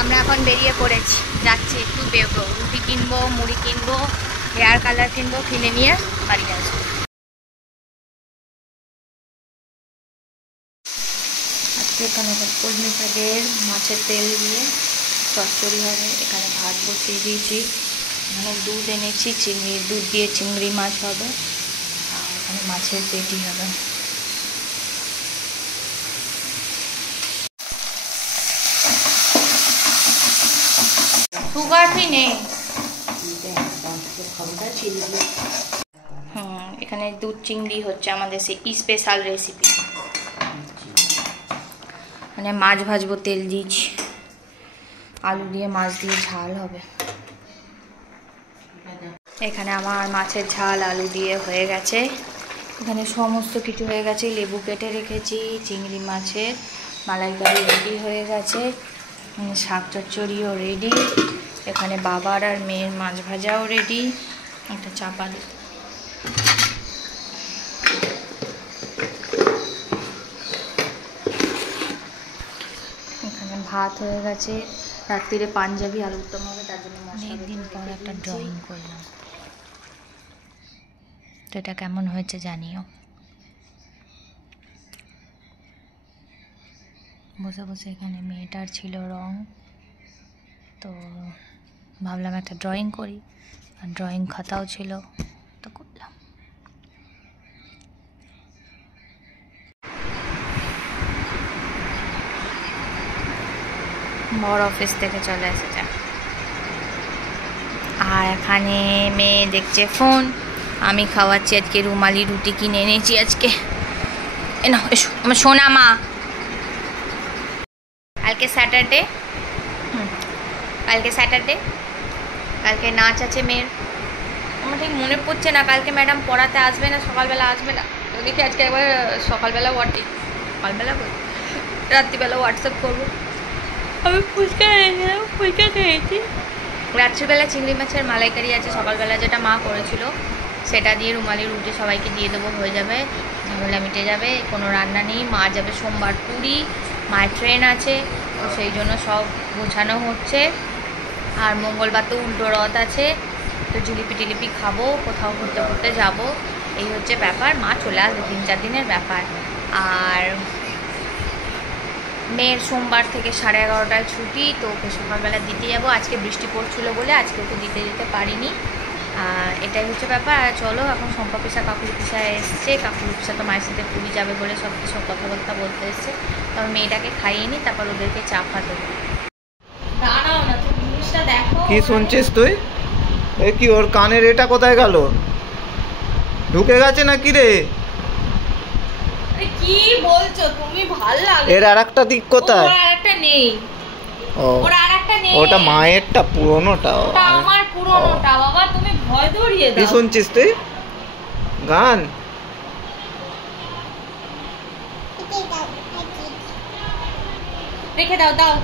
আমরা এখন বেরিয়ে পড়েছি, যাচ্ছি একটু বেরোবো, রুটি কিনবো, মুড়ি কিনবো, হেয়ার কালার কিনবো, কিনে নিয়ে বাড়ি আসবো। আজকে এখানে কলমি শাকের মাছের তেল দিয়ে চচ্চড়ি হবে। এখানে ভাত বসিয়ে দিয়েছি, এখানে দুধ এনেছি, চিংড়ির দুধ দিয়ে চিংড়ি মাছ হবে, আর এখানে মাছের পেটি হবে। সুগার ফ্রি নেই। এখানে দুধ চিংড়ি হচ্ছে আমাদের সেই স্পেশাল রেসিপি। মানে মাছ ভাজবো, তেল দিয়েছি, আলু দিয়ে মাছ দিয়ে ঝাল হবে। এখানে আমার মাছের ঝাল আলু দিয়ে হয়ে গেছে। এখানে সমস্ত কিছু হয়ে গেছে, লেবু কেটে রেখেছি, চিংড়ি মাছের মালাইকারি রেডি হয়ে গেছে, শাক চচ্চড়িও রেডি, এখানে বাবার আর মেয়ের মাছ ভাজাও রেডি। একটা চাপা দিই। এখানে ভাত হয়ে গেছে, রাত্রিরে পাঞ্জাবি আলুর দম হবে, তার জন্য অনেকদিন পর একটা ড্রয়িং করলাম। তো এটা কেমন হয়েছে জানিও। বসে বসে এখানে মেয়েটার ছিল রং, তো ভাবলাম একটা ড্রয়িং করি, আর ড্রয়িং খাতাও ছিল, তো করলাম। বড় অফিস থেকে চলে এসেছে, আর এখানে মেয়ে দেখছে ফোন, আমি খাওয়াচ্ছি আজকে রুমালি রুটি কিনে এনেছি আজকে। না এসো আমার সোনা মা। কালকে স্যাটারডে, কালকে স্যাটারডে, কালকে নাচ আছে মেয়ের। আমার ঠিক মনে পড়ছে না কালকে ম্যাডাম পড়াতে আসবে না সকালবেলা আসবে না, তো দেখি আজকে একবার সকালবেলা সকালবেলা রাত্রিবেলা হোয়াটসঅ্যাপ করবো। আমি ফুচকা এনেছিলাম, ফুচকা খেয়েছি। রাত্রিবেলা চিংড়ি মাছের মালাইকারি আছে, সকালবেলা যেটা মা করেছিল সেটা দিয়ে রুমালি রুটি সবাইকে দিয়ে দেবো, হয়ে যাবে, ঝামেলা মিটে যাবে। কোনো রান্না নেই, মা যাবে সোমবার পুরী, মায়ের ট্রেন আছে, তো সেই জন্য সব গোছানো হচ্ছে। আর মঙ্গলবার তো উল্টো রথ আছে, তো জিলিপি টিলিপি খাবো, কোথাও ঘুরতে ঘুরতে যাবো, এই হচ্ছে ব্যাপার। মা চলে আসবে, 3-4 দিনের ব্যাপার। আর মেয়ের সোমবার থেকে 11:30টায় ছুটি, তো ওকে সকালবেলা দিতে যাবো। আজকে বৃষ্টি পড়ছিল বলে আজকে ওকে দিতে যেতে পারিনি, আর এটাই হচ্ছে ব্যাপার। আর চলো, এখন সম্পা পিসা কাকুলি পিসা এসছে, কাকুলি পিসা তো মায়ের সাথে পুরী যাবে বলে সব কিছু কথাবার্তা বলতে এসছে, তবে মেয়েটাকে খাইয়ে নি, তারপর ওদেরকে চা খাওয়াতে হবে। দাঁড়াও না, তুই জিনিসটা দেখো। কি শুনছিস তুই? এ কি, ওর কানের এটা কোথায় গেল? ঢুকে গেছে নাকি রে? কি বলছো তুমি? ভাল লাগে। এর আরেকটা দিক কোথায়? ওর আরেকটা নেই। ও, ওর আরেকটা নেই। ওটা মায়েরটা, পুরনোটা। ওটা আমার পুরনোটা। বাবা তুমি ভয় ধরিয়ে দাও। কি শুনছিস তুই? গান? রেখে দাও, দাও।